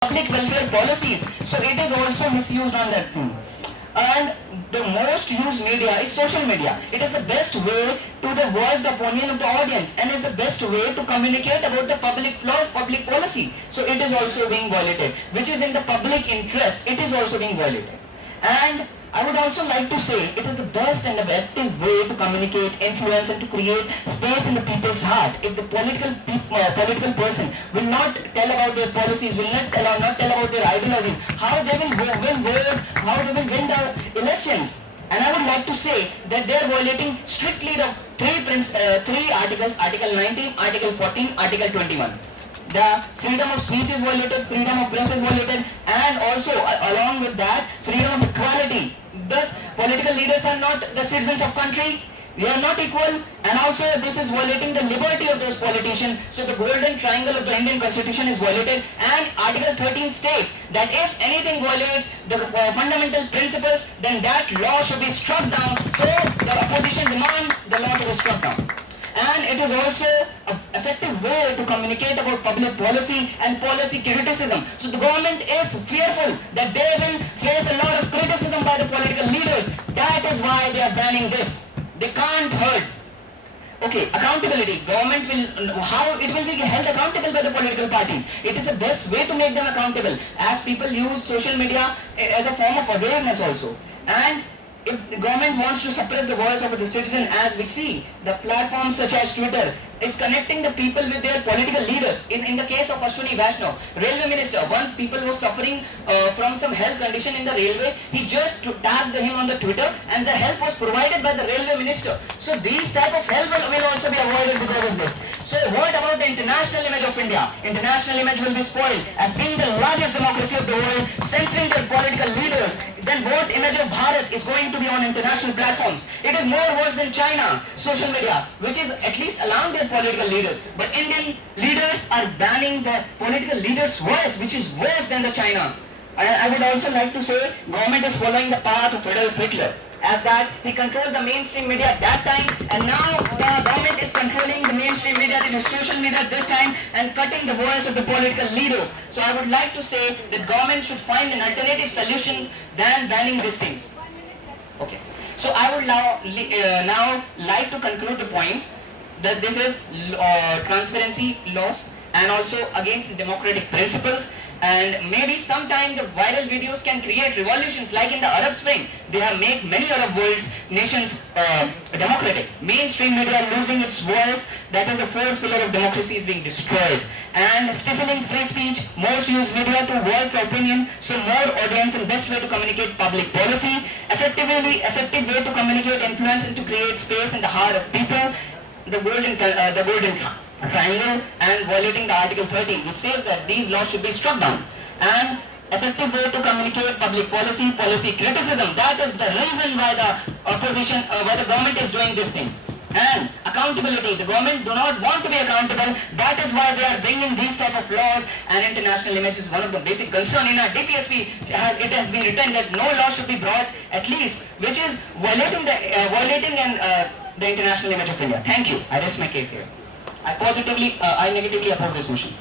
public welfare policies. So it is also misused on that thing. And the most used media is social media. It is the best way to voice the opinion of the audience, and is the best way to communicate about the public law, public policy. So it is also being violated, which is in the public interest. It is also being violated. And I would also like to say it is the best and effective way to communicate, influence, and to create space in the people's heart. If the political person will not tell about their policies, will not tell about their ideologies, how they will win the elections. And I would like to say that they are violating strictly the three articles: Article 19, Article 14, Article 21. The freedom of speech is violated, freedom of press is violated, and also along with that, freedom of equality. Thus, political leaders are not the citizens of country. We are not equal, and also this is violating the liberty of those politicians. So the golden triangle of the Indian Constitution is violated, and Article 13 states that if anything violates the fundamental principles, then that law should be struck down. So the opposition demand the law to be struck down. And it is also an effective way to communicate about public policy and policy criticism. So the government is fearful that they will face a lot of criticism by the political leaders. That is why they are banning this. They can't hurt. Okay, accountability. Government will, how it will be held accountable by the political parties. It is the best way to make them accountable, as people use social media as a form of awareness also. And if the government wants to suppress the voice of the citizen, as we see, the platforms such as Twitter is connecting the people with their political leaders. In the case of Ashwini Vaishnav, railway minister, one people was suffering from some health condition in the railway, he just tagged him on the Twitter, and the help was provided by the railway minister. So these type of help will also be avoided because of this. So what about the international image of India? International image will be spoiled as being the largest democracy of the world, censoring their political leaders. Then what image of Bharat is going to be on international platforms? It is more worse than China, social media, which is at least allowing their political leaders. But Indian leaders are banning the political leaders' voice, which is worse than the China. I would also like to say government is following the path of Adolf Hitler, as that he controlled the mainstream media at that time, and now the government is controlling the mainstream media, the social media this time, and cutting the voice of the political leaders. So I would like to say that government should find an alternative solution than banning these things. Okay. So I would now like to conclude the points that this is transparency laws and also against democratic principles. And maybe sometime the viral videos can create revolutions, like in the Arab Spring. They have made many Arab nations democratic. Mainstream media losing its voice, that is the fourth pillar of democracy, is being destroyed. And stifling free speech, most use media to voice the opinion, so more audience and best way to communicate public policy. Effective way to communicate, influence, and to create space in the heart of people. The golden triangle, and violating the Article 13, which says that these laws should be struck down. And effective way to communicate public policy, policy criticism. That is the reason why the opposition, why the government is doing this thing. And accountability. The government do not want to be accountable. That is why they are bringing these type of laws. And international image is one of the basic concern. In our DPSP, it has been written that no law should be brought, at least, which is violating the international image of India. Thank you. I rest my case here. I negatively oppose this motion.